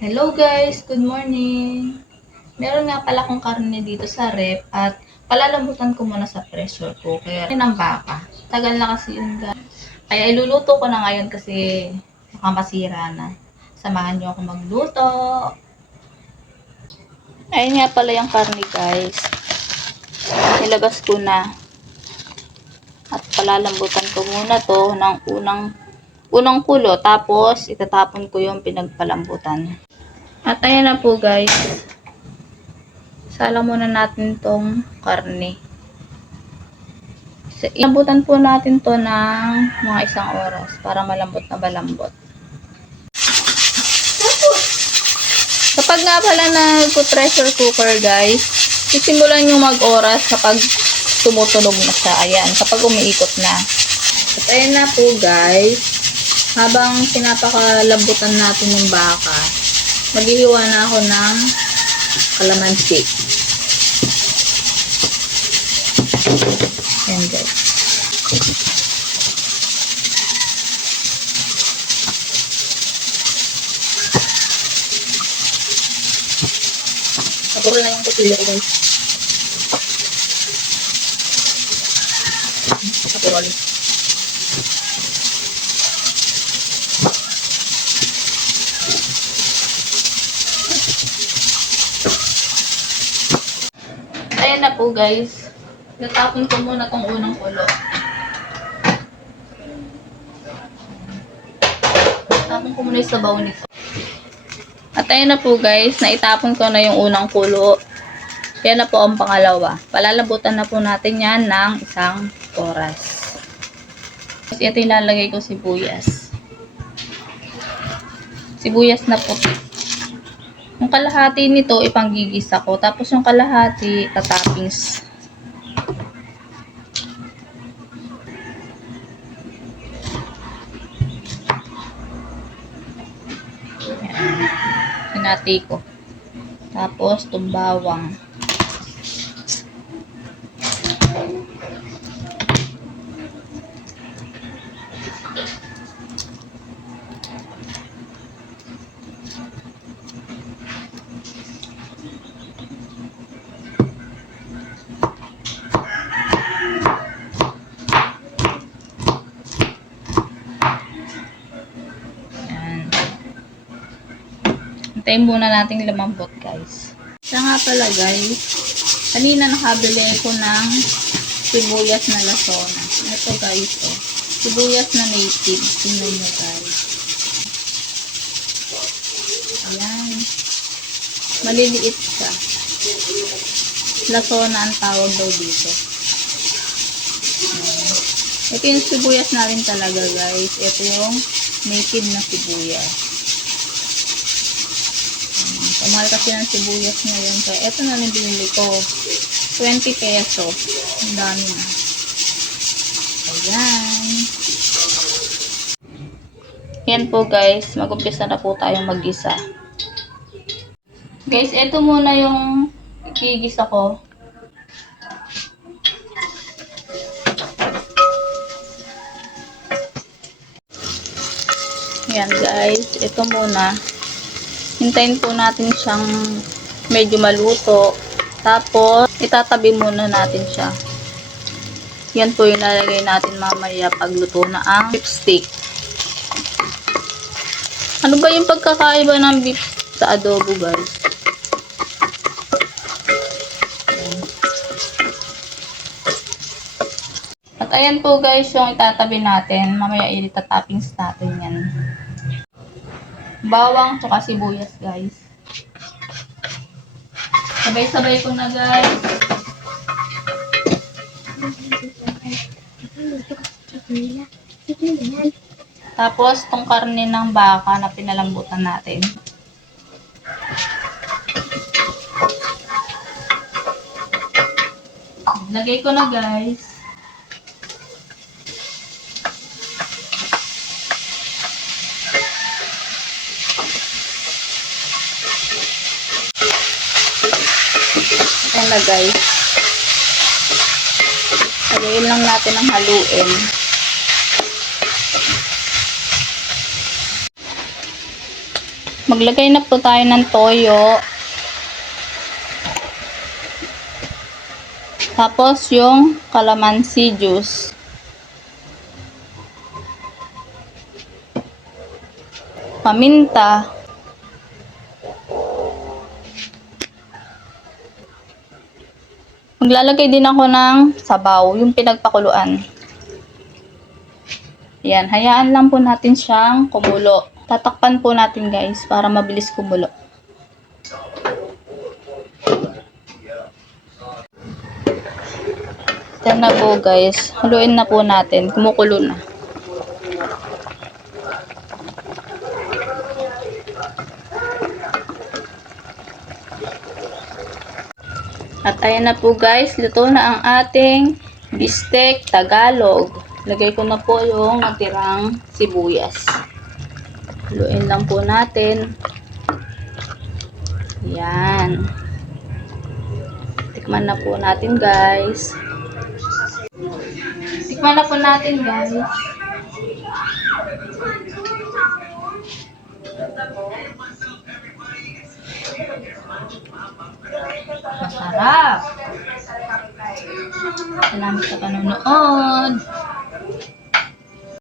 Hello guys, good morning. Meron nga pala akong karne dito sa rep at palalambutan ko muna sa pressure rin ang baka. Tagal na kasi yun guys. Kaya iluluto ko na ngayon kasi baka masira na. Samahan niyo ako magluto. Ayun nga pala yung karne guys. Nilabas ko na. At palalambutan ko muna to ng unang unang kulo. Tapos, itatapon ko yung pinagpalambutan. At ayan na po guys. Sala muna natin tong karne. So, Ilambutan po natin to ng mga isang oras para malambot na malambot. Kapag nga pala nagpo-pressure cooker guys, sisimulan yung mag-oras kapag tumutunog na siya. Ayan, kapag umiikot na. At ayan na po guys, habang pinapakalambutan natin yung baka, maghihiwa na ako ng kalamansi. Ayan guys. Kapuro na yung kutilyo guys. Kapuro ulit. Po guys. Natapon ko muna tong unang kulo. Tapon ko muna yung sabaw nito. At ayun na po guys, naitapon ko na yung unang kulo. Yan na po ang pangalawa. Palalabutan na po natin yan ng isang oras. Ito ilalagay ko sibuyas. Sibuyas na puti. Yung kalahati nito, ipanggigisa ko. Tapos yung kalahati, tatappings. Hinati ko. Tapos, tumbawang. Yan. Hintayin muna natin lumambot, guys. Siya nga pala, guys. Kanina nakabili ko ng sibuyas na lasona. Ito, guys, oh. Sibuyas na native. Tingnan nyo, guys. Ayan. Maliliit siya. Lasona ang tawag daw dito. Ayan. Ito yung sibuyas natin talaga, guys. Ito yung native na sibuyas. Kamahal kasi ng sibuyas ngayon. Kaya ito na lang binili ko. 20 pesos. Ang dami na. Ayan. Yan po guys. Mag-umpisa na po tayong mag-gisa. Guys, ito muna yung gigisa ko. Yan guys. Ito muna hintayin po natin siyang medyo maluto. Tapos, itatabi muna natin siya. Yan po yung lalagay natin mamaya pagluto na ang beef steak. Ano ba yung pagkakaiba ng beef sa adobo, guys? At ayan po guys yung itatabi natin. Mamaya itatappings natin yan bawang tsaka sibuyas guys. Sabay-sabay ko na guys. Tapos tong karne ng baka na pinalambutan natin. Lagay ko na guys. Ayan na guys. Lagayin lang natin ang haluin. Maglagay na po tayo ng toyo. Tapos yung calamansi juice. Paminta. Maglalagay din ako ng sabaw, yung pinagpakuluan. Yan, hayaan lang po natin siyang kumulo. Tatakpan po natin guys para mabilis kumulo. Yan na po guys. Haluin na po natin. Kumukulo na. At ayan na po guys, luto na ang ating bistek Tagalog. Lagay ko na po yung natirang sibuyas. Haluin lang po natin. Yan. Tikman na po natin guys. Tikman na po natin guys. Masarap. Salamat sa panonood.